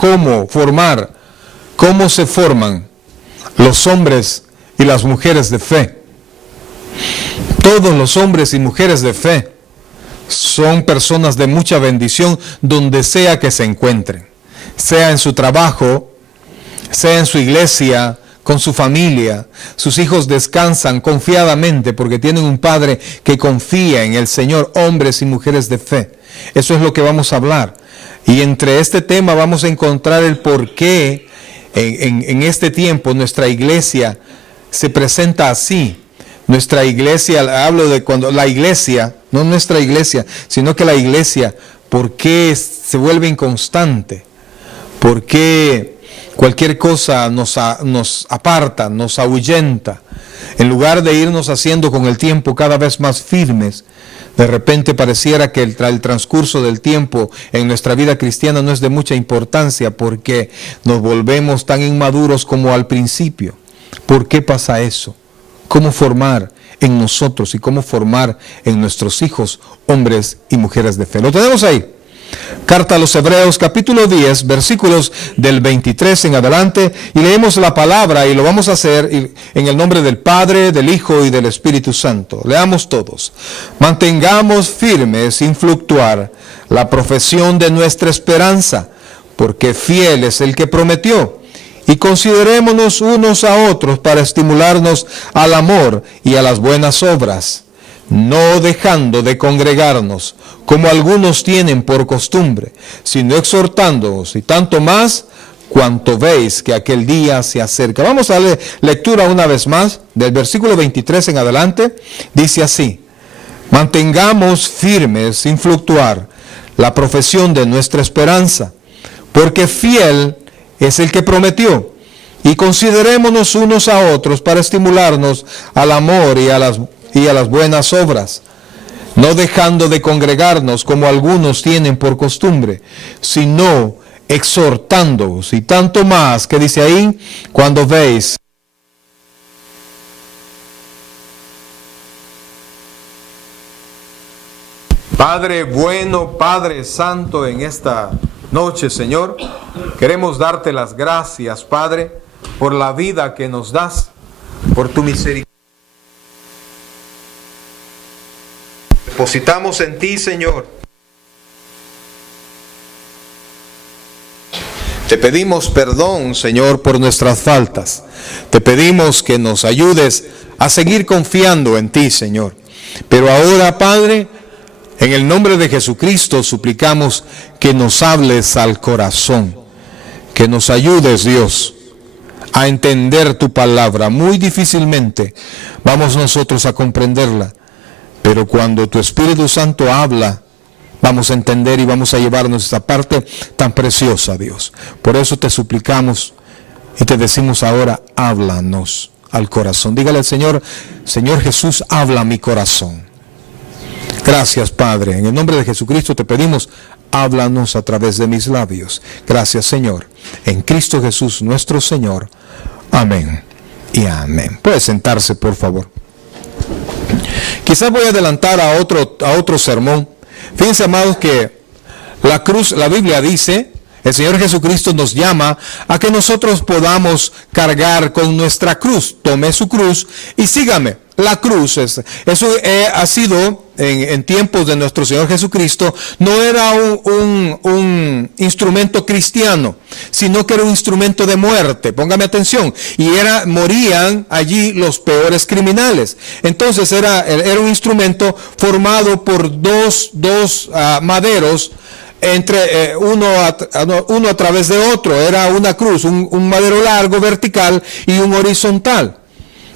cómo formar, cómo se forman los hombres y las mujeres de fe. Todos los hombres y mujeres de fe son personas de mucha bendición donde sea que se encuentren, sea en su trabajo, sea en su iglesia, con su familia. Sus hijos descansan confiadamente porque tienen un padre que confía en el Señor, hombres y mujeres de fe. Eso es lo que vamos a hablar. Y entre este tema vamos a encontrar el por qué en este tiempo nuestra iglesia se presenta así. Nuestra iglesia, hablo de cuando la iglesia, no nuestra iglesia, sino que la iglesia, ¿por qué se vuelve inconstante? ¿Por qué cualquier cosa nos aparta, nos ahuyenta? En lugar de irnos haciendo con el tiempo cada vez más firmes, de repente pareciera que el transcurso del tiempo en nuestra vida cristiana no es de mucha importancia porque nos volvemos tan inmaduros como al principio. ¿Por qué pasa eso? ¿Cómo formar en nosotros y cómo formar en nuestros hijos hombres y mujeres de fe? Lo tenemos ahí. Carta a los Hebreos, capítulo 10, versículos del 23 en adelante, y leemos la palabra y lo vamos a hacer en el nombre del Padre, del Hijo y del Espíritu Santo. Leamos todos. Mantengamos firme, sin fluctuar, la profesión de nuestra esperanza, porque fiel es el que prometió. Y considerémonos unos a otros para estimularnos al amor y a las buenas obras, no dejando de congregarnos, como algunos tienen por costumbre, sino exhortándoos, y tanto más cuanto veis que aquel día se acerca. Vamos a darle lectura una vez más, del versículo 23 en adelante. Dice así: mantengamos firmes, sin fluctuar, la profesión de nuestra esperanza, porque fiel es el que prometió. Y considerémonos unos a otros para estimularnos al amor y a las buenas obras, no dejando de congregarnos como algunos tienen por costumbre, sino exhortándoos, y tanto más, que dice ahí, cuando veis. Padre bueno, Padre santo, en esta noche, Señor, queremos darte las gracias, Padre, por la vida que nos das, por tu misericordia. Depositamos en ti, Señor. Te pedimos perdón, Señor, por nuestras faltas. Te pedimos que nos ayudes a seguir confiando en ti, Señor. Pero ahora, Padre, en el nombre de Jesucristo suplicamos que nos hables al corazón, que nos ayudes, Dios, a entender tu palabra. Muy difícilmente vamos nosotros a comprenderla, pero cuando tu Espíritu Santo habla, vamos a entender y vamos a llevarnos esa parte tan preciosa, Dios. Por eso te suplicamos y te decimos ahora, háblanos al corazón. Dígale al Señor: Señor Jesús, habla a mi corazón. Gracias, Padre. En el nombre de Jesucristo te pedimos, háblanos a través de mis labios. Gracias, Señor. En Cristo Jesús, nuestro Señor. Amén y amén. Puede sentarse, por favor. Quizás voy a adelantar a otro sermón. Fíjense, amados, que la cruz, la Biblia dice, el Señor Jesucristo nos llama a que nosotros podamos cargar con nuestra cruz. Tome su cruz y sígame. La cruz, eso ha sido en tiempos de nuestro Señor Jesucristo, no era un instrumento cristiano, sino que era un instrumento de muerte. Póngame atención. Y morían allí los peores criminales. Entonces era un instrumento formado por dos maderos, entre uno a través de otro. Era una cruz, un madero largo vertical y un horizontal.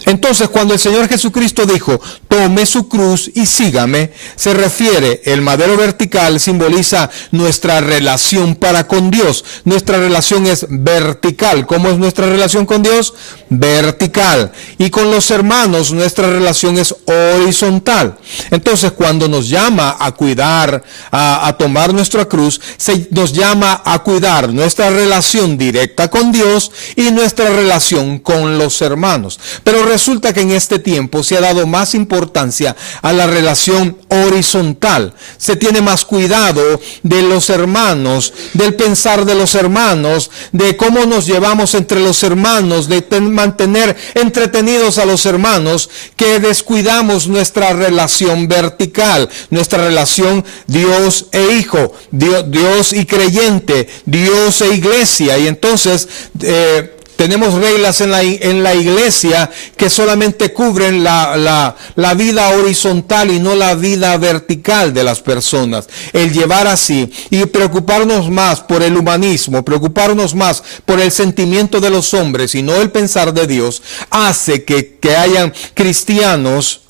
Entonces, cuando el Señor Jesucristo dijo, tome su cruz y sígame, se refiere, el madero vertical simboliza nuestra relación para con Dios. Nuestra relación es vertical. ¿Cómo es nuestra relación con Dios? Vertical. Y con los hermanos, nuestra relación es horizontal. Entonces, cuando nos llama a cuidar, a tomar nuestra cruz, nos llama a cuidar nuestra relación directa con Dios y nuestra relación con los hermanos. Pero resulta que en este tiempo se ha dado más importancia a la relación horizontal. Se tiene más cuidado de los hermanos, del pensar de los hermanos, de cómo nos llevamos entre los hermanos, de mantener entretenidos a los hermanos, que descuidamos nuestra relación vertical, nuestra relación Dios e hijo, Dios y creyente, Dios e iglesia. Y entonces tenemos reglas en la iglesia que solamente cubren la vida horizontal y no la vida vertical de las personas. El llevar así y preocuparnos más por el humanismo, preocuparnos más por el sentimiento de los hombres y no el pensar de Dios, hace que hayan cristianos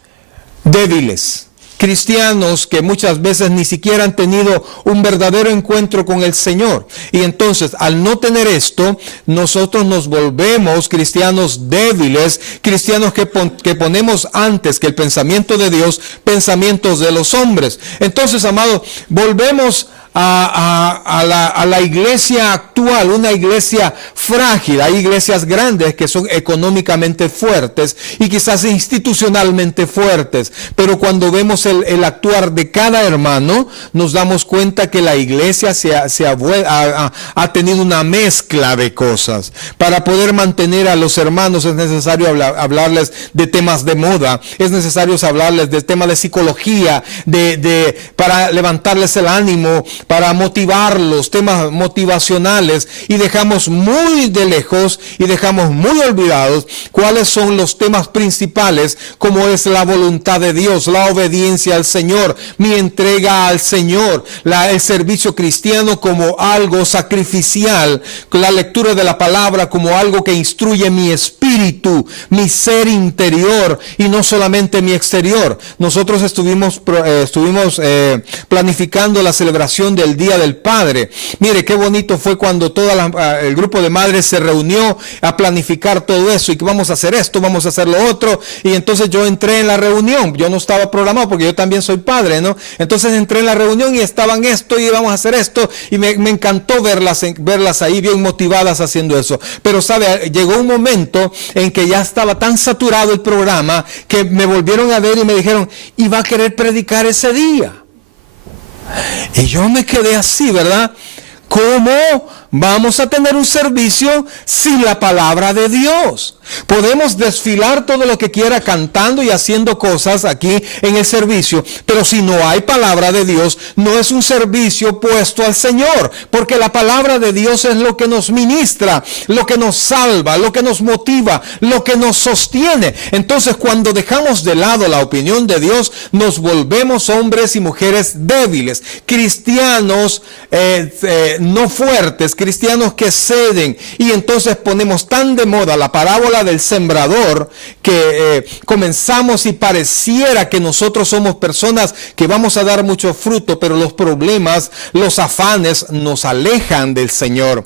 débiles. Cristianos que muchas veces ni siquiera han tenido un verdadero encuentro con el Señor. Y entonces, al no tener esto, nosotros nos volvemos cristianos débiles, cristianos que ponemos antes que el pensamiento de Dios, pensamientos de los hombres. Entonces, amados, volvemos a la iglesia actual, una iglesia frágil. Hay iglesias grandes que son económicamente fuertes y quizás institucionalmente fuertes, pero cuando vemos el actuar de cada hermano, nos damos cuenta que la iglesia ha tenido una mezcla de cosas. Para poder mantener a los hermanos es necesario hablarles de temas de moda, es necesario hablarles de temas de psicología, para levantarles el ánimo, para motivarlos, temas motivacionales, y dejamos muy de lejos y dejamos muy olvidados cuáles son los temas principales, como es la voluntad de Dios, la obediencia al Señor, mi entrega al Señor, el servicio cristiano como algo sacrificial, la lectura de la palabra como algo que instruye mi espíritu, mi ser interior y no solamente mi exterior. Nosotros estuvimos planificando la celebración del Día del Padre. Mire qué bonito fue cuando todo el grupo de madres se reunió a planificar todo eso, y que vamos a hacer esto, vamos a hacer lo otro. Y entonces yo entré en la reunión, yo no estaba programado porque yo también soy padre, ¿no? Entonces entré en la reunión y estaban esto y vamos a hacer esto, y me encantó verlas ahí bien motivadas haciendo eso. Pero sabe, llegó un momento en que ya estaba tan saturado el programa que me volvieron a ver y me dijeron, ¿y va a querer predicar ese día? Y yo me quedé así, ¿verdad? ¿Cómo vamos a tener un servicio sin la palabra de Dios? Podemos desfilar todo lo que quiera cantando y haciendo cosas aquí en el servicio, pero si no hay palabra de Dios, no es un servicio puesto al Señor, porque la palabra de Dios es lo que nos ministra, lo que nos salva, lo que nos motiva, lo que nos sostiene. Entonces, cuando dejamos de lado la opinión de Dios, nos volvemos hombres y mujeres débiles, cristianos no fuertes, cristianos que ceden, y entonces ponemos tan de moda la parábola del sembrador que comenzamos y pareciera que nosotros somos personas que vamos a dar mucho fruto, pero los problemas, los afanes nos alejan del Señor.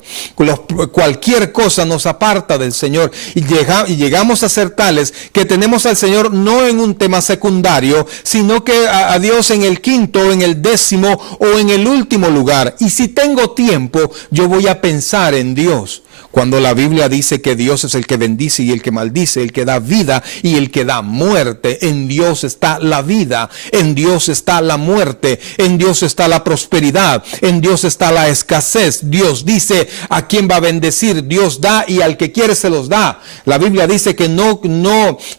Cualquier cosa nos aparta del Señor, y llegamos a ser tales que tenemos al Señor no en un tema secundario, sino que a Dios en el quinto, en el décimo o en el último lugar. Y si tengo tiempo, yo voy a pensar en Dios. Cuando la Biblia dice que Dios es el que bendice y el que maldice, el que da vida y el que da muerte, en Dios está la vida, en Dios está la muerte, en Dios está la prosperidad, en Dios está la escasez. Dios dice a quién va a bendecir, Dios da y al que quiere se los da. La Biblia dice que no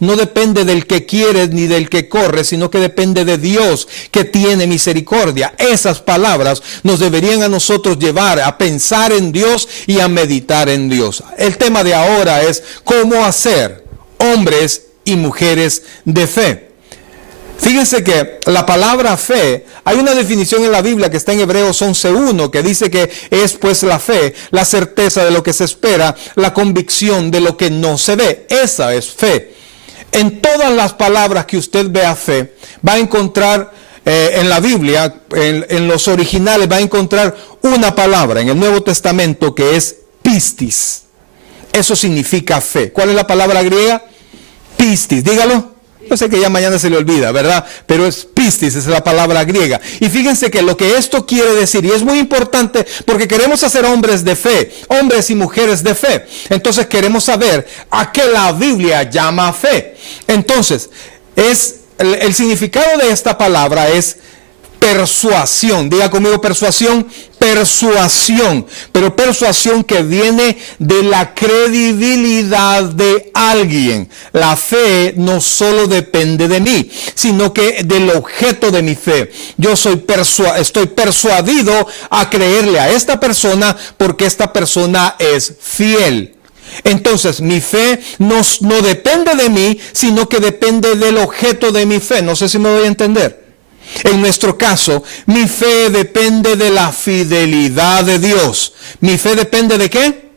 depende del que quiere ni del que corre, sino que depende de Dios que tiene misericordia. Esas palabras nos deberían a nosotros llevar a pensar en Dios y a meditar en Dios. El tema de ahora es cómo hacer hombres y mujeres de fe. Fíjense que la palabra fe, hay una definición en la Biblia que está en Hebreos 11:1 que dice que es pues la fe, la certeza de lo que se espera, la convicción de lo que no se ve. Esa es fe. En todas las palabras que usted vea fe, va a encontrar en la Biblia, en los originales, va a encontrar una palabra en el Nuevo Testamento que es pistis. Eso significa fe. ¿Cuál es la palabra griega? Pistis, dígalo. Yo sé que ya mañana se le olvida, ¿verdad? Pero es pistis, es la palabra griega. Y fíjense que lo que esto quiere decir, y es muy importante porque queremos hacer hombres de fe, hombres y mujeres de fe. Entonces queremos saber a qué la Biblia llama fe. Entonces, el significado de esta palabra es persuasión. Diga conmigo persuasión, persuasión. Pero persuasión que viene de la credibilidad de alguien. La fe no solo depende de mí, sino que del objeto de mi fe. Yo estoy persuadido a creerle a esta persona porque esta persona es fiel. Entonces mi fe no depende de mí, sino que depende del objeto de mi fe. No sé si me voy a entender. En nuestro caso, mi fe depende de la fidelidad de Dios. ¿Mi fe depende de qué?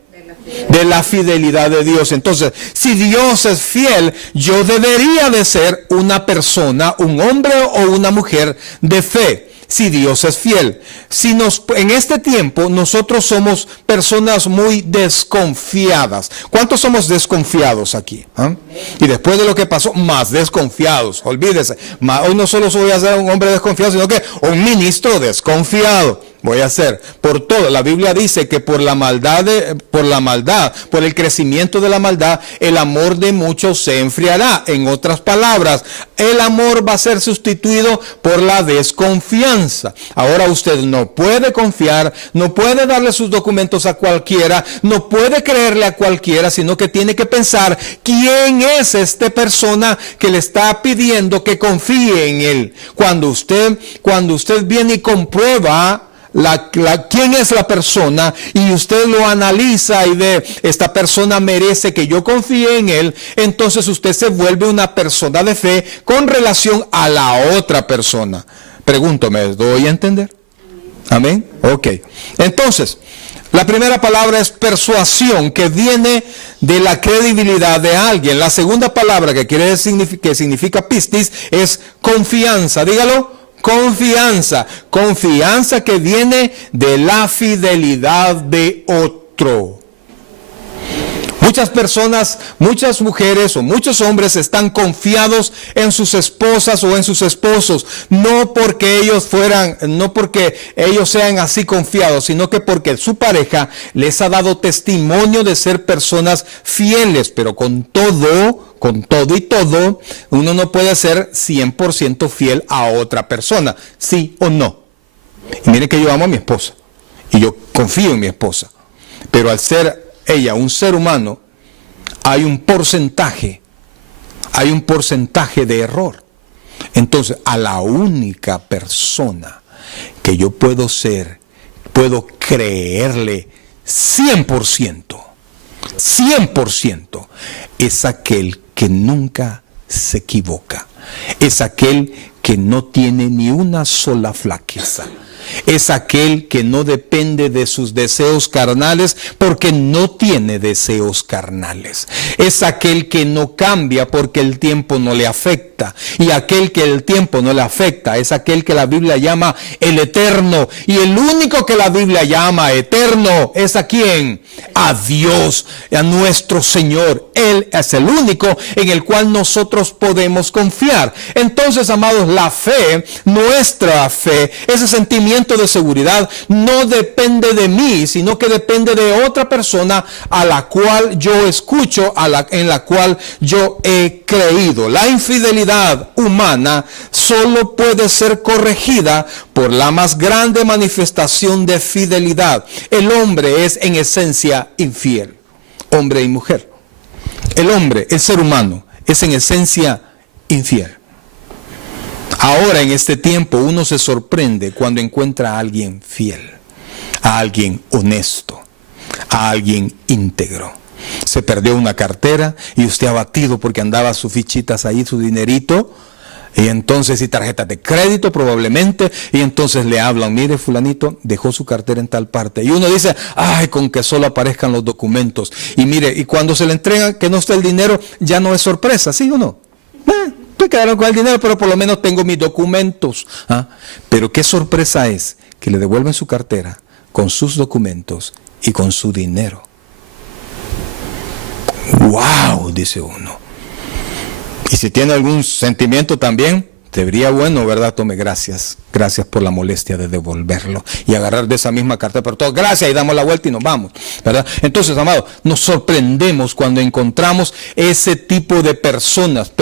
De la fidelidad de Dios. Entonces, si Dios es fiel, yo debería de ser una persona, un hombre o una mujer de fe. Si Dios es fiel. En este tiempo nosotros somos personas muy desconfiadas. ¿Cuántos somos desconfiados aquí? Y después de lo que pasó, más desconfiados. Olvídese. Hoy no solo voy a ser un hombre desconfiado, sino que un ministro desconfiado. Voy a ser por todo. La Biblia dice que por la maldad, por el crecimiento de la maldad, el amor de muchos se enfriará. En otras palabras, el amor va a ser sustituido por la desconfianza. Ahora usted no puede confiar, no puede darle sus documentos a cualquiera, no puede creerle a cualquiera, sino que tiene que pensar quién es esta persona que le está pidiendo que confíe en él. Cuando usted viene y comprueba quién es la persona y usted lo analiza y ve, esta persona merece que yo confíe en él, entonces usted se vuelve una persona de fe con relación a la otra persona. Pregunto, ¿me doy a entender? Amén. Ok. Entonces, la primera palabra es persuasión, que viene de la credibilidad de alguien. La segunda palabra que significa pistis es confianza. Dígalo. Confianza, confianza que viene de la fidelidad de otro. Muchas personas, muchas mujeres o muchos hombres están confiados en sus esposas o en sus esposos, no porque ellos sean así confiados, sino que porque su pareja les ha dado testimonio de ser personas fieles, pero con todo y todo, uno no puede ser 100% fiel a otra persona, ¿sí o no? Y miren que yo amo a mi esposa y yo confío en mi esposa, pero al ser ella un ser humano, hay un porcentaje de error. Entonces, a la única persona que yo puedo creerle 100%, es aquel que nunca se equivoca, es aquel que no tiene ni una sola flaqueza. Es aquel que no depende de sus deseos carnales porque no tiene deseos carnales. Es aquel que no cambia porque el tiempo no le afecta. Y aquel que el tiempo no le afecta es aquel que la Biblia llama el eterno. Y el único que la Biblia llama eterno es ¿a quién? A Dios, a nuestro Señor. Él es el único en el cual nosotros podemos confiar. Entonces, amados, la fe, nuestra fe, ese sentimiento de seguridad no depende de mí, sino que depende de otra persona a la cual yo escucho, en la cual yo he creído. La infidelidad humana solo puede ser corregida por la más grande manifestación de fidelidad. El hombre es en esencia infiel, hombre y mujer. El hombre, el ser humano, es en esencia infiel. Ahora en este tiempo uno se sorprende cuando encuentra a alguien fiel, a alguien honesto, a alguien íntegro. Se perdió una cartera y usted abatido porque andaba sus fichitas ahí, su dinerito, y entonces y tarjetas de crédito probablemente, y entonces le hablan, mire fulanito, dejó su cartera en tal parte. Y uno dice, ay, con que solo aparezcan los documentos. Y mire, y cuando se le entrega que no está el dinero, ya no es sorpresa, ¿sí o no? Me quedaron con el dinero, pero por lo menos tengo mis documentos. Pero qué sorpresa es que le devuelven su cartera con sus documentos y con su dinero. ¡Wow! Dice uno. Y si tiene algún sentimiento también, sería bueno, ¿verdad? Tome, gracias. Gracias por la molestia de devolverlo. Y agarrar de esa misma carta, pero todo, gracias, y damos la vuelta y nos vamos, ¿verdad? Entonces, amados, nos sorprendemos cuando encontramos ese tipo de personas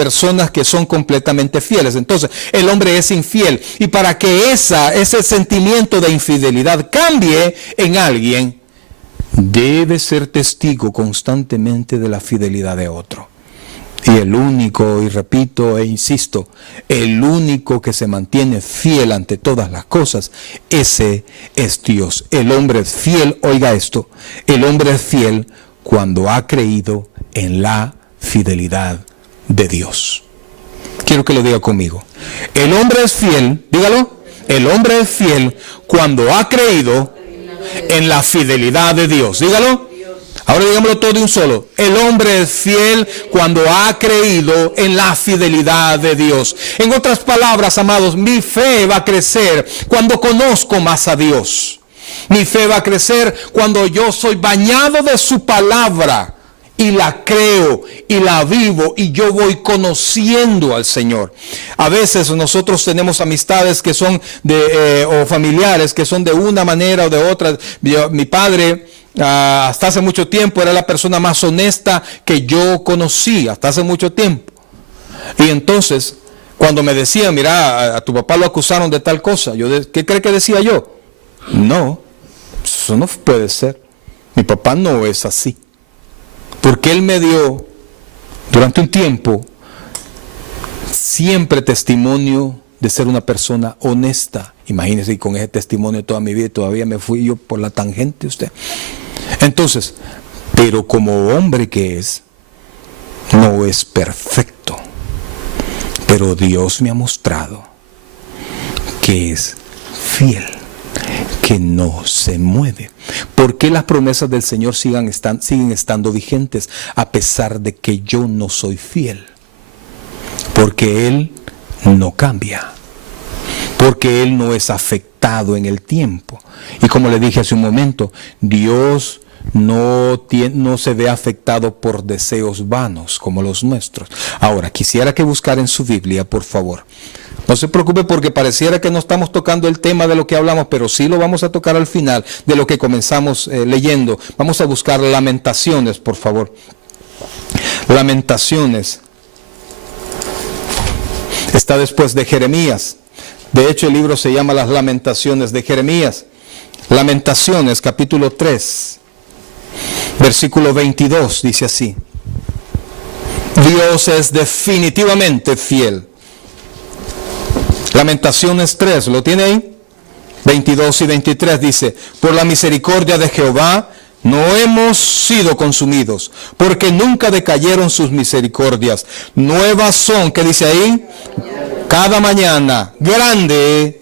que son completamente fieles. Entonces, el hombre es infiel. Y para que ese sentimiento de infidelidad cambie en alguien, debe ser testigo constantemente de la fidelidad de otro. Y el único, y repito e insisto, el único que se mantiene fiel ante todas las cosas, ese es Dios. El hombre es fiel, oiga esto, el hombre es fiel cuando ha creído en la fidelidad de Dios. Quiero que lo diga conmigo. El hombre es fiel, dígalo, el hombre es fiel cuando ha creído en la fidelidad de Dios. Dígalo. Ahora digámoslo todo de un solo. El hombre es fiel cuando ha creído en la fidelidad de Dios. En otras palabras, amados, mi fe va a crecer cuando conozco más a Dios. Mi fe va a crecer cuando yo soy bañado de su palabra y la creo y la vivo y yo voy conociendo al Señor. A veces nosotros tenemos amistades que son o familiares que son de una manera o de otra. Mi padre, hasta hace mucho tiempo, era la persona más honesta que yo conocí, hasta hace mucho tiempo. Y entonces, cuando me decían, mira, a tu papá lo acusaron de tal cosa, ¿qué cree que decía yo? No, eso no puede ser. Mi papá no es así. Porque él me dio, durante un tiempo, siempre testimonio de ser una persona honesta. Imagínese, y con ese testimonio toda mi vida, todavía me fui yo por la tangente usted. Entonces, pero como hombre que es, no es perfecto. Pero Dios me ha mostrado que es fiel, que no se mueve. ¿Por qué las promesas del Señor siguen estando vigentes a pesar de que yo no soy fiel? Porque Él no cambia. Porque Él no es afectado en el tiempo. Y como le dije hace un momento, Dios no se ve afectado por deseos vanos como los nuestros. Ahora, quisiera que buscara en su Biblia, por favor. No se preocupe porque pareciera que no estamos tocando el tema de lo que hablamos, pero sí lo vamos a tocar al final de lo que comenzamos leyendo. Vamos a buscar Lamentaciones, por favor. Lamentaciones. Está después de Jeremías. De hecho, el libro se llama Las Lamentaciones de Jeremías. Lamentaciones, capítulo 3, versículo 22, dice así. Dios es definitivamente fiel. Lamentaciones 3, ¿lo tiene ahí? 22 y 23 dice, por la misericordia de Jehová no hemos sido consumidos, porque nunca decayeron sus misericordias. Nuevas son, ¿qué dice ahí? Cada mañana, grande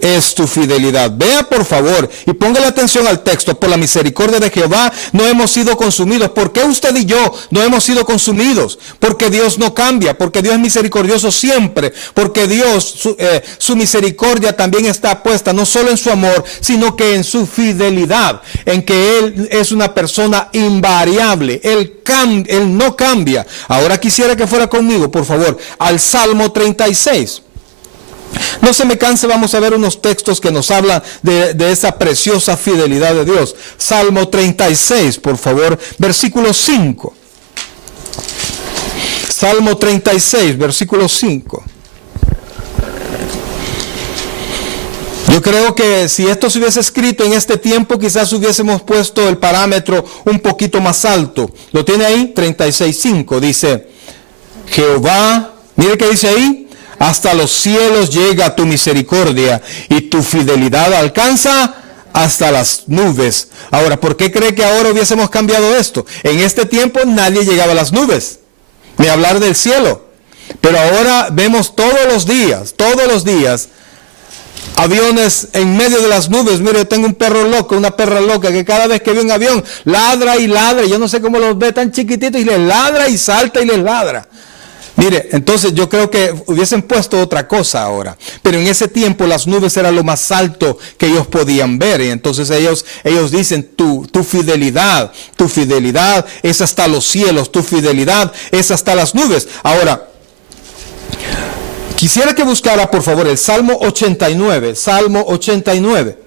es tu fidelidad. Vea por favor y póngale atención al texto. Por la misericordia de Jehová no hemos sido consumidos. ¿Por qué usted y yo no hemos sido consumidos? Porque Dios no cambia, porque Dios es misericordioso siempre, porque Dios, su misericordia también está puesta no solo en su amor, sino que en su fidelidad, en que Él es una persona invariable. Él no cambia. Ahora quisiera que fuera conmigo, por favor, al Salmo 36. No se me canse, vamos a ver unos textos que nos hablan de esa preciosa fidelidad de Dios. Salmo 36, por favor, versículo 5. Salmo 36, versículo 5. Yo creo que si esto se hubiese escrito en este tiempo, quizás hubiésemos puesto el parámetro un poquito más alto. ¿Lo tiene ahí? 36.5. Dice, Jehová, mire qué dice ahí. Hasta los cielos llega tu misericordia y tu fidelidad alcanza hasta las nubes. Ahora, ¿por qué cree que ahora hubiésemos cambiado esto? En este tiempo nadie llegaba a las nubes, ni hablar del cielo. Pero ahora vemos todos los días, aviones en medio de las nubes. Mire, yo tengo un perro loco, una perra loca, que cada vez que ve un avión, ladra y ladra. Yo no sé cómo los ve tan chiquititos y les ladra y salta y les ladra. Mire, entonces yo creo que hubiesen puesto otra cosa ahora. Pero en ese tiempo las nubes eran lo más alto que ellos podían ver. Y entonces ellos dicen, tu fidelidad es hasta los cielos, tu fidelidad es hasta las nubes. Ahora, Quisiera que buscara, por favor, el Salmo 89. Salmo 89.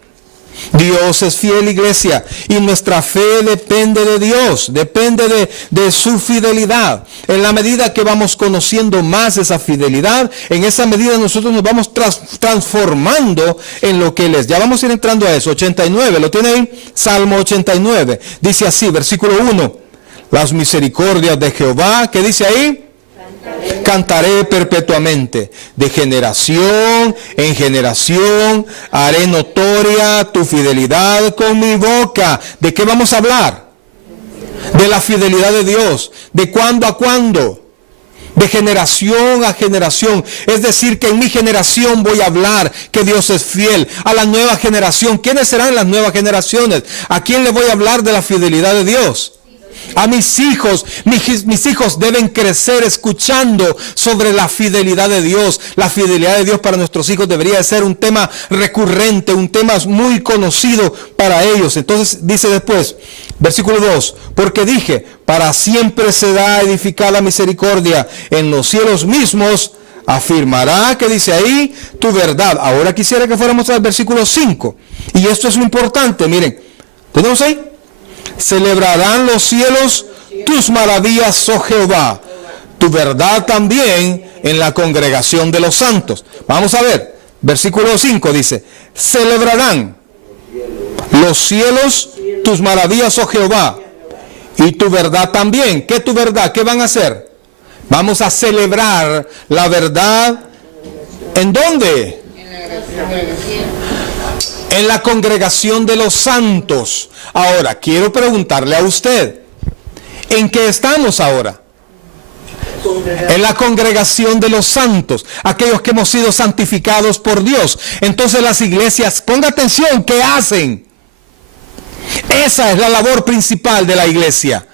Dios es fiel, iglesia, y nuestra fe depende de Dios, depende de su fidelidad. En la medida que vamos conociendo más esa fidelidad, en esa medida nosotros nos vamos transformando en lo que Él es. Ya vamos a ir entrando a eso. 89, ¿lo tiene ahí? Salmo 89. Dice así, versículo 1. Las misericordias de Jehová, ¿qué dice ahí? Cantaré perpetuamente, de generación en generación haré notoria tu fidelidad con mi boca. ¿De qué vamos a hablar? De la fidelidad de Dios. ¿De cuándo a cuándo? De generación a generación. Es decir, que en mi generación voy a hablar que Dios es fiel. A la nueva generación. ¿Quiénes serán las nuevas generaciones? ¿A quién le voy a hablar de la fidelidad de Dios? A mis hijos. Mis hijos deben crecer escuchando sobre la fidelidad de Dios. La fidelidad de Dios para nuestros hijos debería ser un tema recurrente, un tema muy conocido para ellos. Entonces dice después, versículo 2, porque dije, para siempre será edificada misericordia en los cielos mismos, afirmará, que dice ahí, tu verdad. Ahora quisiera que fuéramos al versículo 5. Y esto es lo importante, miren, ¿tenemos ahí? Celebrarán los cielos tus maravillas, oh Jehová, tu verdad también en la congregación de los santos. Vamos a ver, versículo 5 dice, celebrarán los cielos tus maravillas, oh Jehová, y tu verdad también. ¿Qué tu verdad? ¿Qué van a hacer? Vamos a celebrar la verdad. ¿En dónde? En la congregación de los santos. Ahora, quiero preguntarle a usted, ¿en qué estamos ahora? En la congregación de los santos, aquellos que hemos sido santificados por Dios. Entonces las iglesias, ponga atención, ¿qué hacen? Esa es la labor principal de la iglesia.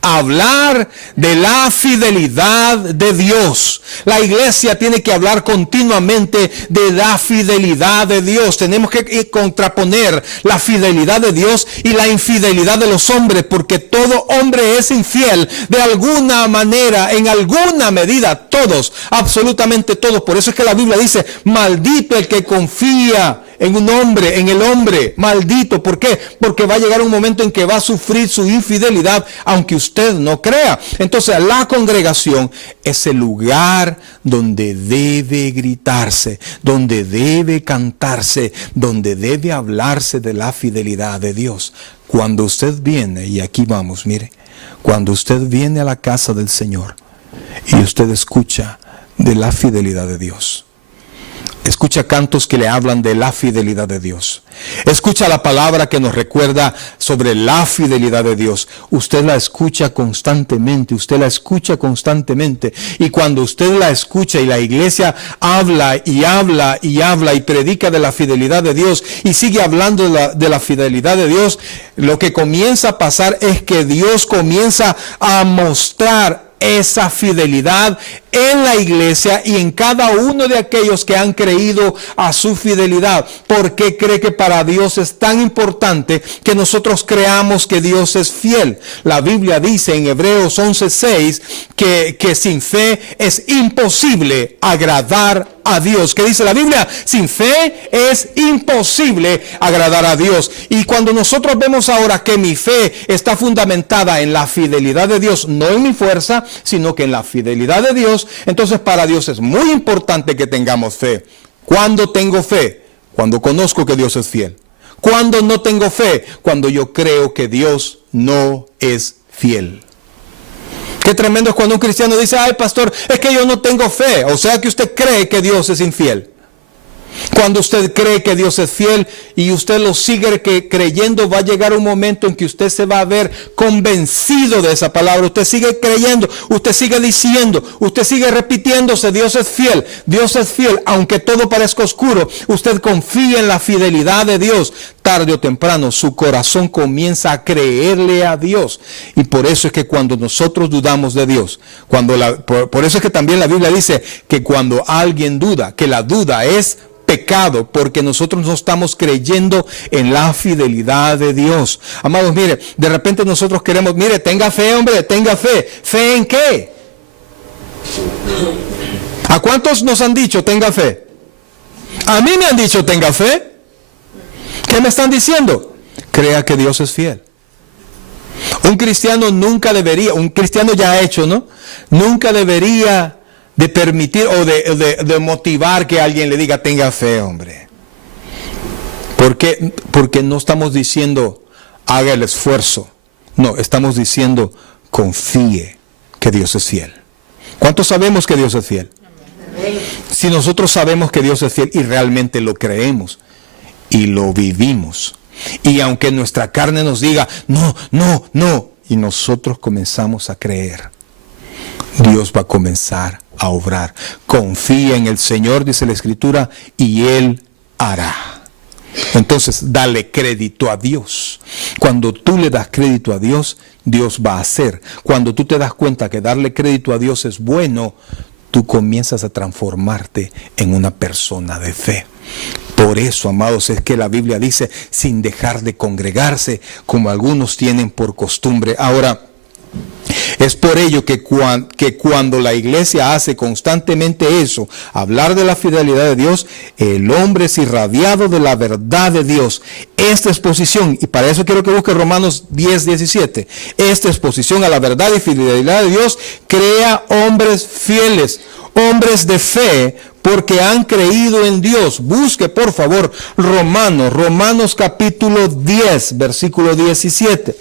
Hablar de la fidelidad de Dios. La iglesia tiene que hablar continuamente de la fidelidad de Dios. Tenemos que contraponer la fidelidad de Dios y la infidelidad de los hombres, porque todo hombre es infiel de alguna manera, en alguna medida, todos, absolutamente todos. Por eso es que la Biblia dice, maldito el que confía en un hombre, en el hombre, maldito. ¿Por qué? Porque va a llegar un momento en que va a sufrir su infidelidad, aunque usted no crea. Entonces la congregación es el lugar donde debe gritarse, donde debe cantarse, donde debe hablarse de la fidelidad de Dios. Cuando usted viene, y aquí vamos, mire, cuando usted viene a la casa del Señor y usted escucha de la fidelidad de Dios, escucha cantos que le hablan de la fidelidad de Dios, escucha la palabra que nos recuerda sobre la fidelidad de Dios, usted la escucha constantemente, y cuando usted la escucha y la iglesia habla y predica de la fidelidad de Dios y sigue hablando de la fidelidad de Dios, lo que comienza a pasar es que Dios comienza a mostrar esa fidelidad en la iglesia y en cada uno de aquellos que han creído a su fidelidad. ¿Por qué cree que para Dios es tan importante que nosotros creamos que Dios es fiel? La Biblia dice en Hebreos 11:6 que sin fe es imposible agradar a Dios. ¿Qué dice la Biblia? Sin fe es imposible agradar a Dios. Y cuando nosotros vemos ahora que mi fe está fundamentada en la fidelidad de Dios, no en mi fuerza, sino que en la fidelidad de Dios, entonces para Dios es muy importante que tengamos fe. ¿Cuándo tengo fe? Cuando conozco que Dios es fiel. ¿Cuándo no tengo fe? Cuando yo creo que Dios no es fiel. Qué tremendo es cuando un cristiano dice, ay pastor, es que yo no tengo fe. O sea que usted cree que Dios es infiel. Cuando usted cree que Dios es fiel y usted lo sigue creyendo, va a llegar un momento en que usted se va a ver convencido de esa palabra. Usted sigue creyendo, usted sigue diciendo, usted sigue repitiéndose, Dios es fiel, aunque todo parezca oscuro. Usted confía en la fidelidad de Dios. Tarde o temprano su corazón comienza a creerle a Dios. Y por eso es que cuando nosotros dudamos de Dios, por eso es que también la Biblia dice que cuando alguien duda, que la duda es pecado, porque nosotros no estamos creyendo en la fidelidad de Dios. Amados, mire, de repente nosotros queremos, mire, tenga fe, hombre, tenga fe. ¿Fe en qué? ¿A cuántos nos han dicho tenga fe? A mí me han dicho tenga fe. ¿Qué me están diciendo? Crea que Dios es fiel. Un cristiano nunca debería, un cristiano ya hecho, ¿no? Nunca debería de permitir o de motivar que alguien le diga tenga fe, hombre. ¿Por qué? Porque no estamos diciendo haga el esfuerzo. No, estamos diciendo confíe que Dios es fiel. ¿Cuántos sabemos que Dios es fiel? Si nosotros sabemos que Dios es fiel y realmente lo creemos y lo vivimos, y aunque nuestra carne nos diga no, no, no, y nosotros comenzamos a creer, Dios va a comenzar a obrar. Confía en el Señor, dice la Escritura, y Él hará. Entonces, dale crédito a Dios. Cuando tú le das crédito a Dios, Dios va a hacer. Cuando tú te das cuenta que darle crédito a Dios es bueno, tú comienzas a transformarte en una persona de fe. Por eso, amados, es que la Biblia dice, sin dejar de congregarse, como algunos tienen por costumbre. Ahora, es por ello que cuando la iglesia hace constantemente eso, hablar de la fidelidad de Dios, el hombre es irradiado de la verdad de Dios. Esta exposición, y para eso quiero que busque Romanos 10:17, esta exposición a la verdad y fidelidad de Dios crea hombres fieles, hombres de fe, porque han creído en Dios. Busque por favor Romanos capítulo 10, versículo 17.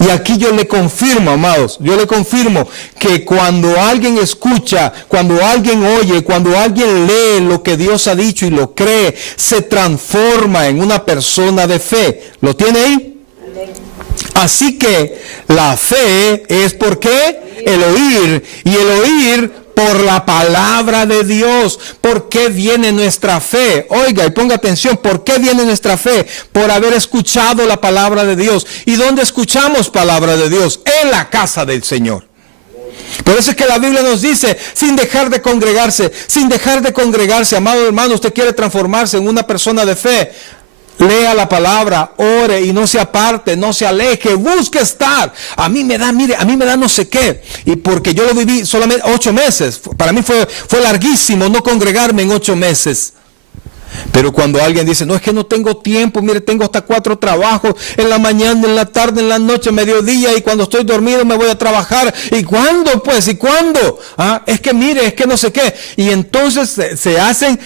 Y aquí yo le confirmo, amados, yo le confirmo que cuando alguien escucha, cuando alguien oye, cuando alguien lee lo que Dios ha dicho y lo cree, se transforma en una persona de fe. ¿Lo tiene ahí? Así que la fe es ¿por qué? El oír, y el oír por la palabra de Dios. ¿Por qué viene nuestra fe? Oiga y ponga atención, ¿por qué viene nuestra fe? Por haber escuchado la palabra de Dios. ¿Y dónde escuchamos palabra de Dios? En la casa del Señor. Por eso es que la Biblia nos dice, sin dejar de congregarse, amado hermano, usted quiere transformarse en una persona de fe. Lea la palabra, ore y no se aparte, no se aleje, busque estar. A mí me da no sé qué. Y porque yo lo viví solamente 8 meses. Para mí fue larguísimo no congregarme en 8 meses. Pero cuando alguien dice, no, es que no tengo tiempo, mire, tengo hasta 4 trabajos, en la mañana, en la tarde, en la noche, mediodía, y cuando estoy dormido me voy a trabajar. ¿Y cuándo, pues? ¿Y cuándo? Es que mire, es que no sé qué. Y entonces se hacen,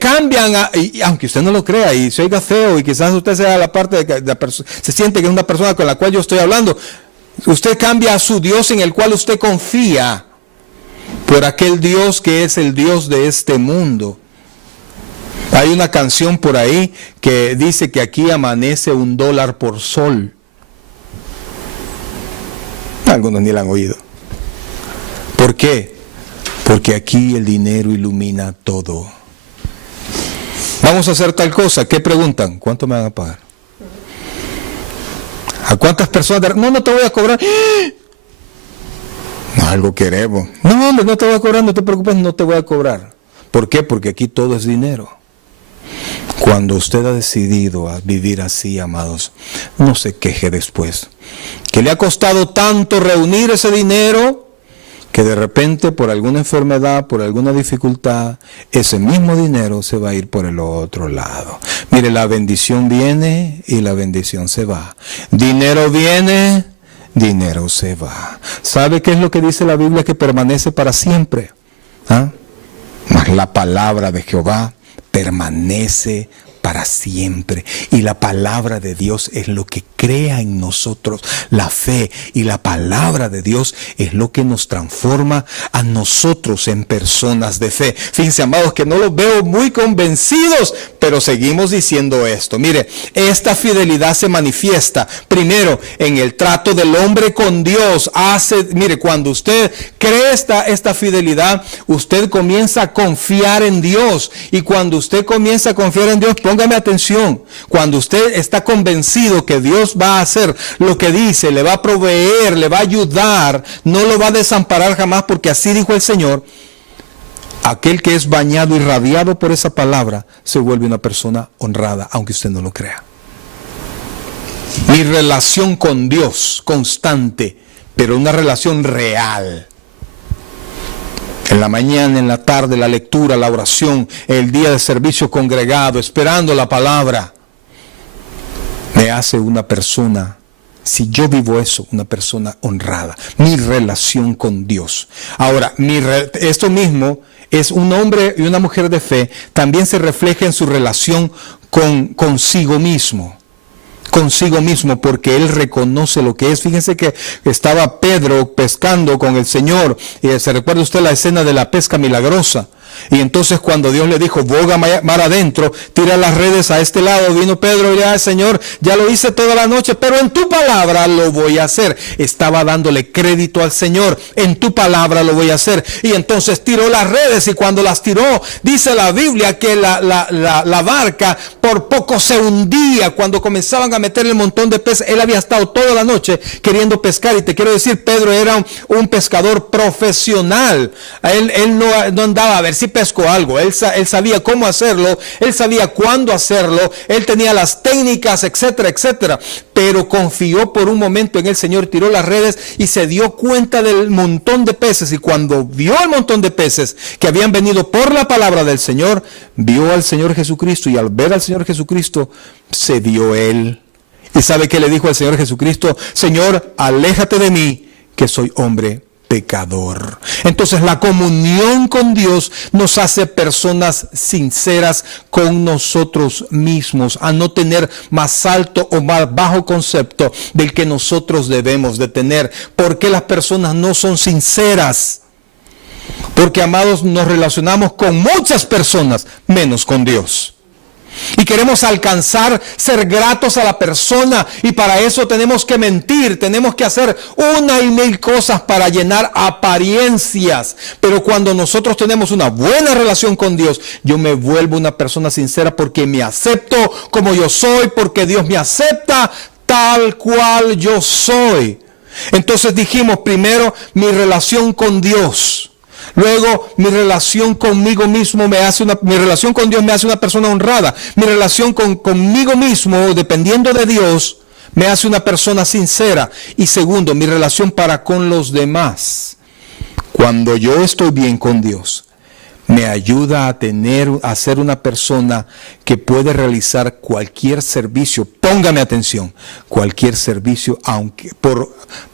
cambian, y aunque usted no lo crea, y se oiga feo, y quizás usted sea la parte de se siente que es una persona con la cual yo estoy hablando, usted cambia a su Dios en el cual usted confía, por aquel Dios que es el Dios de este mundo. Hay una canción por ahí que dice que aquí amanece $1 por sol. Algunos ni la han oído. ¿Por qué? Porque aquí el dinero ilumina todo. Vamos a hacer tal cosa. ¿Qué preguntan? ¿Cuánto me van a pagar? ¿A cuántas personas? No te voy a cobrar. No, algo queremos. No, hombre, no te voy a cobrar, no te preocupes, no te voy a cobrar. ¿Por qué? Porque aquí todo es dinero. Cuando usted ha decidido a vivir así, amados, no se queje después. Que le ha costado tanto reunir ese dinero, que de repente por alguna enfermedad, por alguna dificultad, ese mismo dinero se va a ir por el otro lado. Mire, la bendición viene y la bendición se va. Dinero viene, dinero se va. ¿Sabe qué es lo que dice la Biblia que permanece para siempre? Mas la palabra de Jehová permanece para siempre. Y la palabra de Dios es lo que crea en nosotros la fe, y la palabra de Dios es lo que nos transforma a nosotros en personas de fe. Fíjense, amados, que no los veo muy convencidos, pero seguimos diciendo esto. Mire, esta fidelidad se manifiesta primero en el trato del hombre con Dios. Mire, cuando usted cree esta fidelidad, usted comienza a confiar en Dios, y cuando usted comienza a confiar en Dios, póngame atención, cuando usted está convencido que Dios va a hacer lo que dice, le va a proveer, le va a ayudar, no lo va a desamparar jamás, porque así dijo el Señor, aquel que es bañado y radiado por esa palabra se vuelve una persona honrada, aunque usted no lo crea. Mi relación con Dios constante, pero una relación real. En la mañana, en la tarde, la lectura, la oración, el día de servicio congregado, esperando la palabra, me hace una persona, si yo vivo eso, una persona honrada. Mi relación con Dios. Ahora, esto mismo es un hombre y una mujer de fe, también se refleja en su relación consigo mismo. Consigo mismo, porque él reconoce lo que es. Fíjense que estaba Pedro pescando con el Señor, y se recuerda usted la escena de la pesca milagrosa. Y entonces cuando Dios le dijo, boga mar adentro, tira las redes a este lado, vino Pedro y le dijo, Señor, ya lo hice toda la noche, pero en tu palabra lo voy a hacer. Estaba dándole crédito al Señor, en tu palabra lo voy a hacer. Y entonces tiró las redes, y cuando las tiró, dice la Biblia que la barca por poco se hundía. Cuando comenzaban a meterle un montón de peces, él había estado toda la noche queriendo pescar, y te quiero decir, Pedro era un pescador profesional. Él no andaba a ver si pescó algo, él sabía cómo hacerlo, él sabía cuándo hacerlo, él tenía las técnicas, etcétera, etcétera, pero confió por un momento en el Señor, tiró las redes y se dio cuenta del montón de peces, y cuando vio el montón de peces que habían venido por la palabra del Señor, vio al Señor Jesucristo, y al ver al Señor Jesucristo, se dio él. ¿Y sabe qué le dijo al Señor Jesucristo? Señor, aléjate de mí, que soy hombre pecador. Entonces la comunión con Dios nos hace personas sinceras con nosotros mismos, a no tener más alto o más bajo concepto del que nosotros debemos de tener. ¿Por qué las personas no son sinceras? Porque, amados, nos relacionamos con muchas personas, menos con Dios. Y queremos alcanzar, ser gratos a la persona, y para eso tenemos que mentir, tenemos que hacer una y mil cosas para llenar apariencias. Pero cuando nosotros tenemos una buena relación con Dios, yo me vuelvo una persona sincera porque me acepto como yo soy, porque Dios me acepta tal cual yo soy. Entonces dijimos primero mi relación con Dios. Luego, mi relación conmigo mismo mi relación con Dios me hace una persona honrada. Mi relación conmigo mismo, dependiendo de Dios, me hace una persona sincera. Y segundo, mi relación para con los demás. Cuando yo estoy bien con Dios, me ayuda a ser una persona que puede realizar cualquier servicio. Póngame atención, cualquier servicio,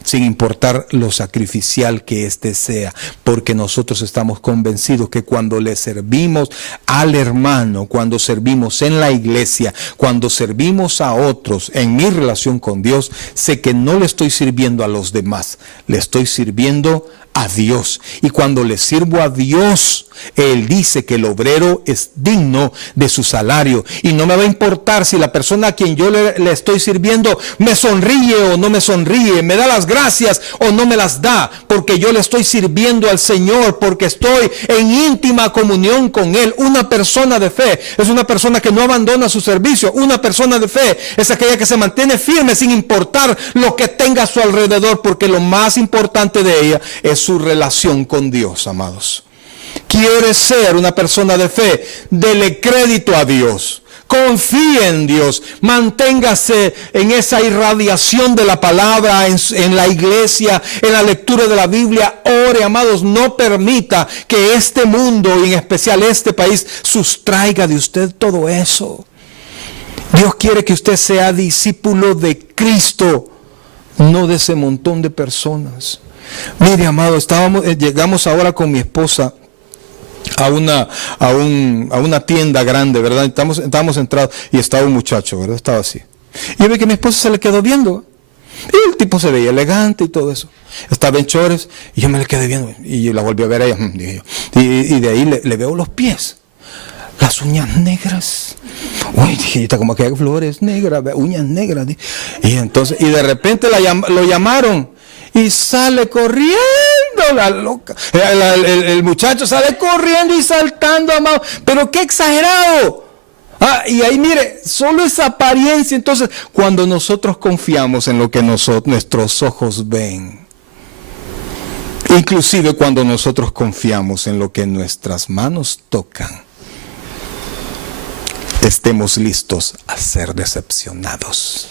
sin importar lo sacrificial que éste sea, porque nosotros estamos convencidos que cuando le servimos al hermano, cuando servimos en la iglesia, cuando servimos a otros en mi relación con Dios, sé que no le estoy sirviendo a los demás, le estoy sirviendo a Dios. Y cuando le sirvo a Dios, Él dice que el obrero es digno de su salario, y no me va a importar si la persona a quien yo le estoy sirviendo me sonríe o no me sonríe, me da las gracias o no me las da, porque yo le estoy sirviendo al Señor, porque estoy en íntima comunión con Él. Una persona de fe es una persona que no abandona su servicio. Una persona de fe es aquella que se mantiene firme sin importar lo que tenga a su alrededor, porque lo más importante de ella es su relación con Dios, amados. ¿Quiere ser una persona de fe? Dele crédito a Dios. Confíe en Dios, manténgase en esa irradiación de la palabra, en la iglesia, en la lectura de la Biblia. Ore, amados, no permita que este mundo, y en especial este país, sustraiga de usted todo eso. Dios quiere que usted sea discípulo de Cristo, no de ese montón de personas. Mire, amado, llegamos ahora con mi esposa a una tienda grande, ¿verdad? Estábamos entrados y estaba un muchacho, ¿verdad? Estaba así. Y yo vi que mi esposa se le quedó viendo. Y el tipo se veía elegante y todo eso. Estaba en chores y yo me le quedé viendo. Y yo la volví a ver a ella, dije yo. Y de ahí le veo los pies. Las uñas negras. Uy, dije, está como que hay flores negras, uñas negras. Y entonces, y de repente lo llamaron. Y sale corriendo la loca. El muchacho sale corriendo y saltando, amado. Pero qué exagerado. Y ahí mire, solo esa apariencia. Entonces, cuando nosotros confiamos en lo que nuestros ojos ven, inclusive cuando nosotros confiamos en lo que nuestras manos tocan, estemos listos a ser decepcionados.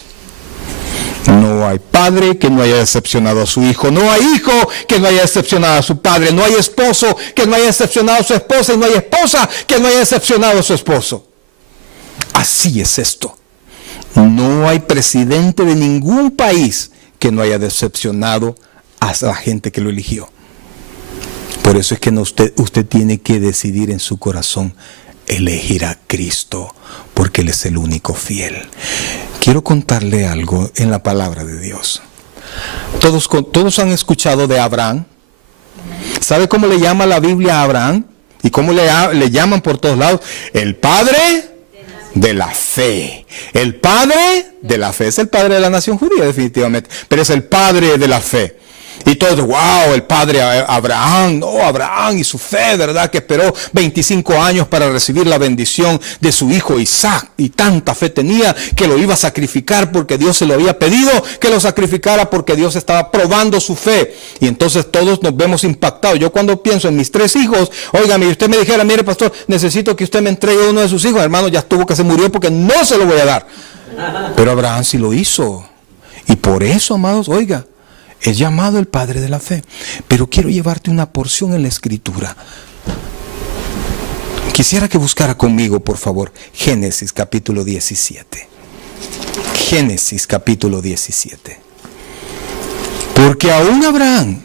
No No hay padre que no haya decepcionado a su hijo. No hay hijo que no haya decepcionado a su padre. No hay esposo que no haya decepcionado a su esposa. Y no hay esposa que no haya decepcionado a su esposo. Así es esto. No hay presidente de ningún país que no haya decepcionado a la gente que lo eligió. Por eso es que usted tiene que decidir en su corazón elegir a Cristo, porque Él es el único fiel. Quiero contarle algo en la palabra de Dios. Todos han escuchado de Abraham. ¿Sabe cómo le llama la Biblia a Abraham? ¿Y cómo le llaman por todos lados? El padre de la fe. El padre de la fe. Es el padre de la nación judía, definitivamente. Pero es el padre de la fe. Y todos, wow, el padre Abraham, Abraham y su fe, ¿verdad? Que esperó 25 años para recibir la bendición de su hijo Isaac. Y tanta fe tenía que lo iba a sacrificar porque Dios se lo había pedido que lo sacrificara, porque Dios estaba probando su fe. Y entonces todos nos vemos impactados. Yo cuando pienso en mis 3 hijos, óigame, y usted me dijera, mire pastor, necesito que usted me entregue uno de sus hijos. Hermano, ya estuvo que se murió porque no se lo voy a dar. Pero Abraham sí lo hizo. Y por eso, amados, oiga, es llamado el padre de la fe. Pero quiero llevarte una porción en la escritura. Quisiera que buscara conmigo, por favor, Génesis capítulo 17. Génesis capítulo 17. Porque aún Abraham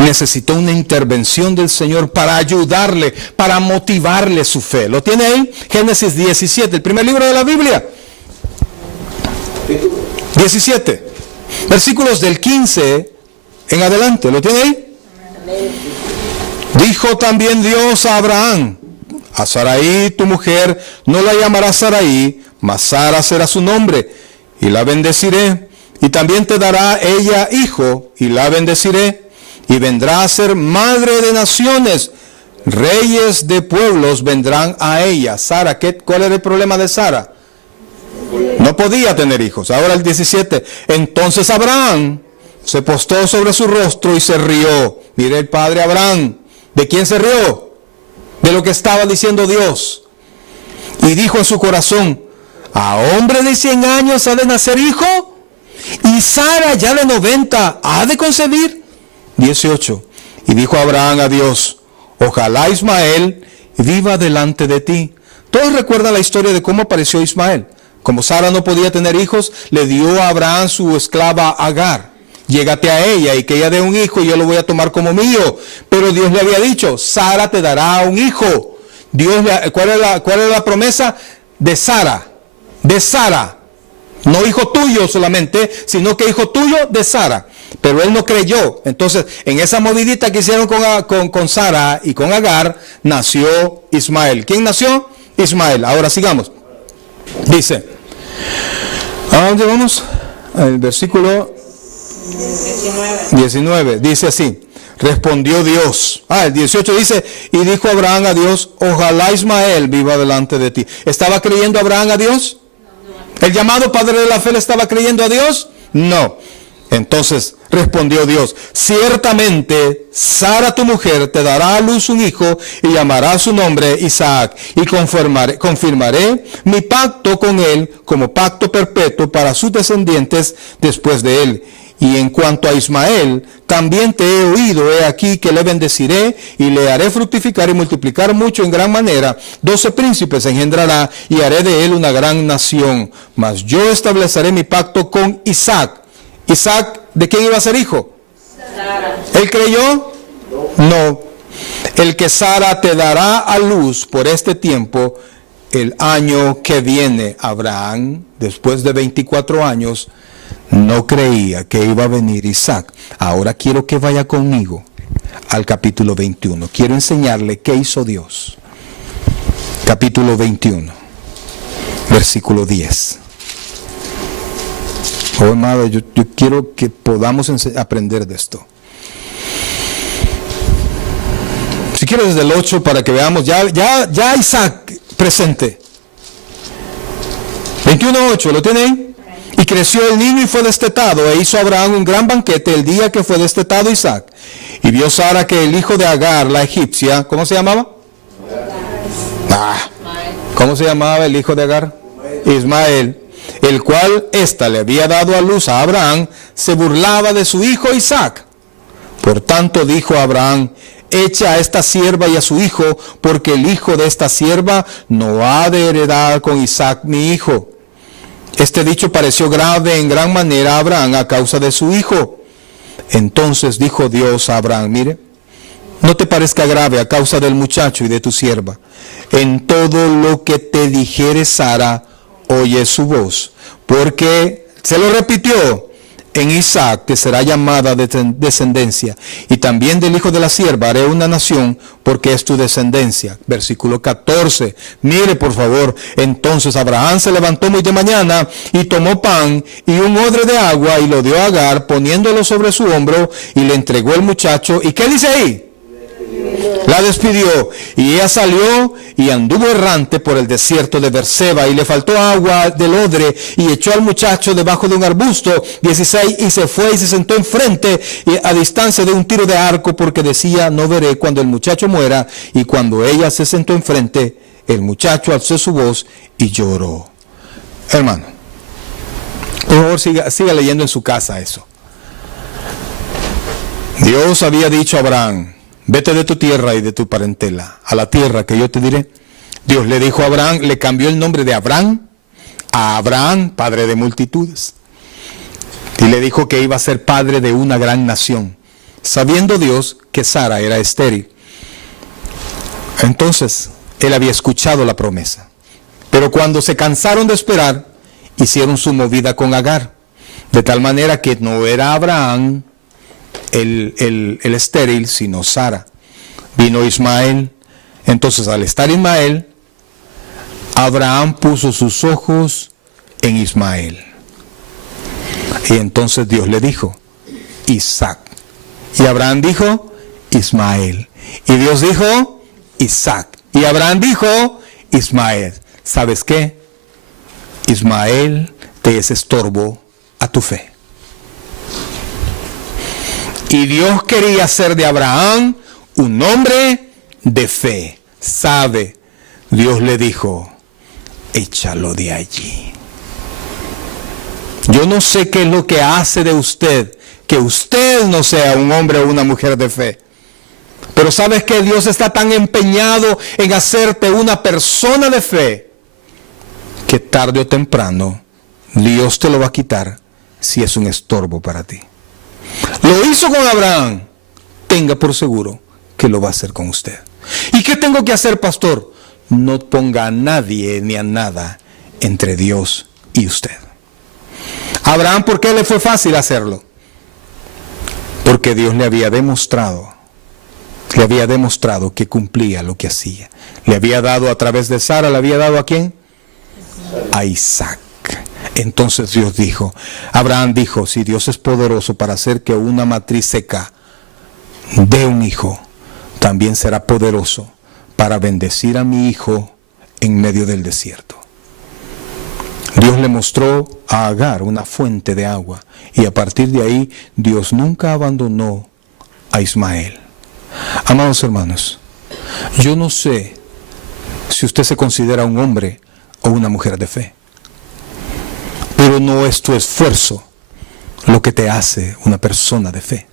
necesitó una intervención del Señor para ayudarle, para motivarle su fe. ¿Lo tiene ahí? Génesis 17, el primer libro de la Biblia. 17. Versículos del 15 en adelante. ¿Lo tiene ahí? Dijo también Dios a Abraham: a Sarai tu mujer no la llamarás Sarai, mas Sara será su nombre, y la bendeciré. Y también te dará ella hijo, y la bendeciré. Y vendrá a ser madre de naciones. Reyes de pueblos vendrán a ella. Sara, ¿cuál era el problema de Sara? No podía tener hijos. Ahora el 17. Entonces Abraham se postró sobre su rostro y se rió. Mire el padre Abraham. ¿De quién se rió? De lo que estaba diciendo Dios. Y dijo en su corazón: ¿a hombre de 100 años ha de nacer hijo? ¿Y Sara ya de 90 ha de concebir? 18. Y dijo Abraham a Dios: ojalá Ismael viva delante de ti. Todos recuerdan la historia de cómo apareció Ismael. Como Sara no podía tener hijos, le dio a Abraham su esclava Agar. Llégate a ella y que ella dé un hijo y yo lo voy a tomar como mío. Pero Dios le había dicho: Sara te dará un hijo. ¿Cuál es la promesa? De Sara. De Sara. No hijo tuyo solamente, sino que hijo tuyo de Sara. Pero él no creyó. Entonces, en esa movidita que hicieron con Sara y con Agar, nació Ismael. ¿Quién nació? Ismael. Ahora sigamos. Dice, ¿a dónde vamos? El versículo 19. Dice así: respondió Dios. El 18 dice: y dijo Abraham a Dios: ojalá Ismael viva delante de ti. ¿Estaba creyendo Abraham a Dios? ¿El llamado padre de la fe le estaba creyendo a Dios? No. Entonces respondió Dios: ciertamente Sara tu mujer te dará a luz un hijo y llamará su nombre Isaac, y confirmaré mi pacto con él como pacto perpetuo para sus descendientes después de él. Y en cuanto a Ismael, también te he oído, he aquí que le bendeciré y le haré fructificar y multiplicar mucho en gran manera. 12 príncipes engendrará y haré de él una gran nación. Mas yo estableceré mi pacto con Isaac. Isaac, ¿de quién iba a ser hijo? Sara. ¿Él creyó? No. El que Sara te dará a luz por este tiempo, el año que viene. Abraham, después de 24 años, no creía que iba a venir Isaac. Ahora quiero que vaya conmigo al capítulo 21. Quiero enseñarle qué hizo Dios. Capítulo 21, versículo 10. Oh, amado, yo quiero que podamos aprender de esto. Si quieres desde el 8 para que veamos, ya Isaac presente. 21:8, ¿lo tiene ahí? Y creció el niño y fue destetado, e hizo Abraham un gran banquete el día que fue destetado Isaac. Y vio Sara que el hijo de Agar, la egipcia, ¿cómo se llamaba? ¿Cómo se llamaba el hijo de Agar? Ismael. el cual ésta le había dado a luz a Abraham, se burlaba de su hijo Isaac. Por tanto dijo Abraham: echa a esta sierva y a su hijo, porque el hijo de esta sierva no ha de heredar con Isaac mi hijo. Este dicho pareció grave en gran manera a Abraham a causa de su hijo. Entonces dijo Dios a Abraham: mire, no te parezca grave a causa del muchacho y de tu sierva. En todo lo que te dijere Sara, oye su voz. Porque, se lo repitió, en Isaac te será llamada descendencia, y también del hijo de la sierva haré una nación, porque es tu descendencia. Versículo 14. Mire por favor. Entonces Abraham se levantó muy de mañana, y tomó pan y un odre de agua, y lo dio a Agar, poniéndolo sobre su hombro, y le entregó el muchacho. ¿Y qué dice ahí? La despidió, y ella salió y anduvo errante por el desierto de Berseba, y le faltó agua del odre, y echó al muchacho debajo de un arbusto. 16. Y se fue y se sentó enfrente, a distancia de un tiro de arco, porque decía: no veré cuando el muchacho muera. Y cuando ella se sentó enfrente, el muchacho alzó su voz y lloró. Hermano, por favor siga leyendo en su casa eso. Dios había dicho a Abraham: vete de tu tierra y de tu parentela a la tierra que yo te diré. Dios le dijo a Abraham, le cambió el nombre de Abraham a Abraham, padre de multitudes. Y le dijo que iba a ser padre de una gran nación, sabiendo Dios que Sara era estéril. Entonces, él había escuchado la promesa. Pero cuando se cansaron de esperar, hicieron su movida con Agar, de tal manera que no era Abraham el estéril, sino Sara. Vino Ismael. Entonces, al estar Ismael, Abraham puso sus ojos en Ismael. Y entonces Dios le dijo: Isaac. Y Abraham dijo: Ismael. Y Dios dijo: Isaac. Y Abraham dijo: Ismael. ¿Sabes qué? Ismael te es estorbo a tu fe. Y Dios quería hacer de Abraham un hombre de fe. ¿Sabe? Dios le dijo: échalo de allí. Yo no sé qué es lo que hace de usted que usted no sea un hombre o una mujer de fe. Pero ¿sabes que Dios está tan empeñado en hacerte una persona de fe que tarde o temprano Dios te lo va a quitar si es un estorbo para ti? Lo hizo con Abraham. Tenga por seguro que lo va a hacer con usted. ¿Y qué tengo que hacer, pastor? No ponga a nadie ni a nada entre Dios y usted. Abraham, ¿por qué le fue fácil hacerlo? Porque Dios le había demostrado que cumplía lo que hacía. Le había dado a través de Sara, ¿le había dado a quién? A Isaac. Entonces Dios dijo, Abraham dijo: si Dios es poderoso para hacer que una matriz seca dé un hijo, también será poderoso para bendecir a mi hijo en medio del desierto. Dios le mostró a Agar una fuente de agua, y a partir de ahí Dios nunca abandonó a Ismael. Amados hermanos, yo no sé si usted se considera un hombre o una mujer de fe, pero no es tu esfuerzo lo que te hace una persona de fe.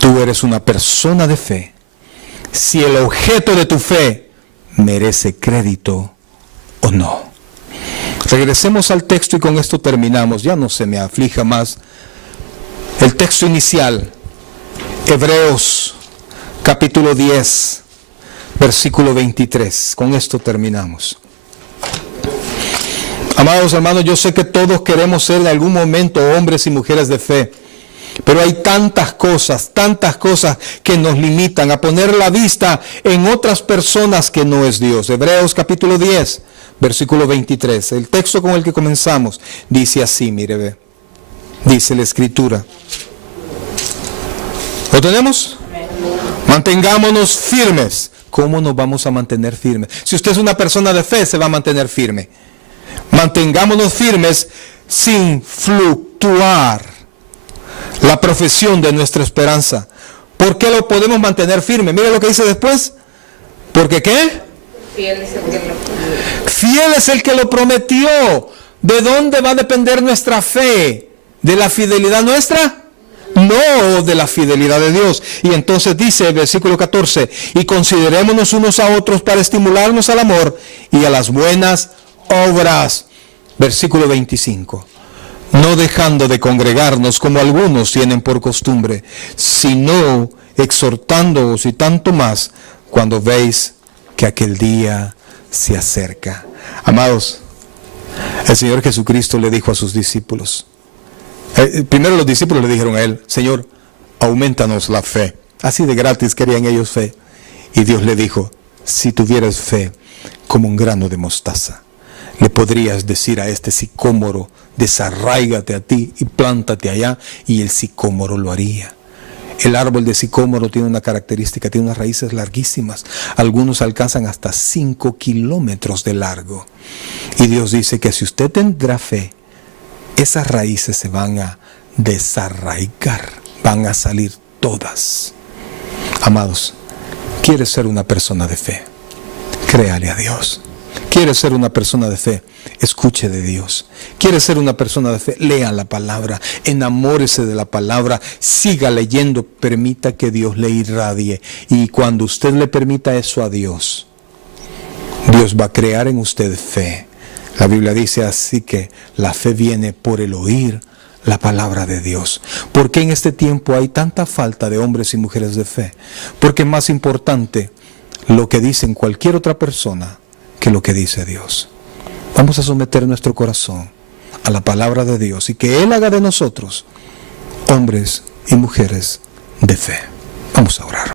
Tú eres una persona de fe si el objeto de tu fe merece crédito o no. Regresemos al texto y con esto terminamos. Ya no se me aflija más. El texto inicial, Hebreos capítulo 10, versículo 23. Con esto terminamos. Amados hermanos, yo sé que todos queremos ser en algún momento hombres y mujeres de fe, pero hay tantas cosas que nos limitan a poner la vista en otras personas que no es Dios. Hebreos capítulo 10, versículo 23. El texto con el que comenzamos dice así, mire, ve. Dice la Escritura. ¿Lo tenemos? Mantengámonos firmes. ¿Cómo nos vamos a mantener firmes? Si usted es una persona de fe, se va a mantener firme. Mantengámonos firmes sin fluctuar la profesión de nuestra esperanza. ¿Por qué lo podemos mantener firme? Mira lo que dice después. ¿Por qué qué? Fiel es el que lo prometió. ¿De dónde va a depender nuestra fe? ¿De la fidelidad nuestra? No, de la fidelidad de Dios. Y entonces dice el versículo 14, y considerémonos unos a otros para estimularnos al amor y a las buenas obras. Versículo 25, no dejando de congregarnos como algunos tienen por costumbre, sino exhortándoos y tanto más cuando veis que aquel día se acerca. Amados, el Señor Jesucristo le dijo a sus discípulos, primero los discípulos le dijeron a Él, Señor, aumentanos la fe. Así de gratis querían ellos fe. Y Dios le dijo, si tuvieras fe como un grano de mostaza, le podrías decir a este sicómoro, desarráigate a ti y plántate allá, y el sicómoro lo haría. El árbol de sicómoro tiene una característica, tiene unas raíces larguísimas. Algunos alcanzan hasta 5 kilómetros de largo. Y Dios dice que si usted tendrá fe, esas raíces se van a desarraigar, van a salir todas. Amados, ¿quieres ser una persona de fe? Créale a Dios. ¿Quieres ser una persona de fe? Escuche de Dios. ¿Quieres ser una persona de fe? Lea la palabra, enamórese de la palabra, siga leyendo, permita que Dios le irradie. Y cuando usted le permita eso a Dios, Dios va a crear en usted fe. La Biblia dice así que la fe viene por el oír la palabra de Dios. ¿Por qué en este tiempo hay tanta falta de hombres y mujeres de fe? Porque es más importante lo que dicen cualquier otra persona que lo que dice Dios. Vamos a someter nuestro corazón a la palabra de Dios y que Él haga de nosotros hombres y mujeres de fe. Vamos a orar.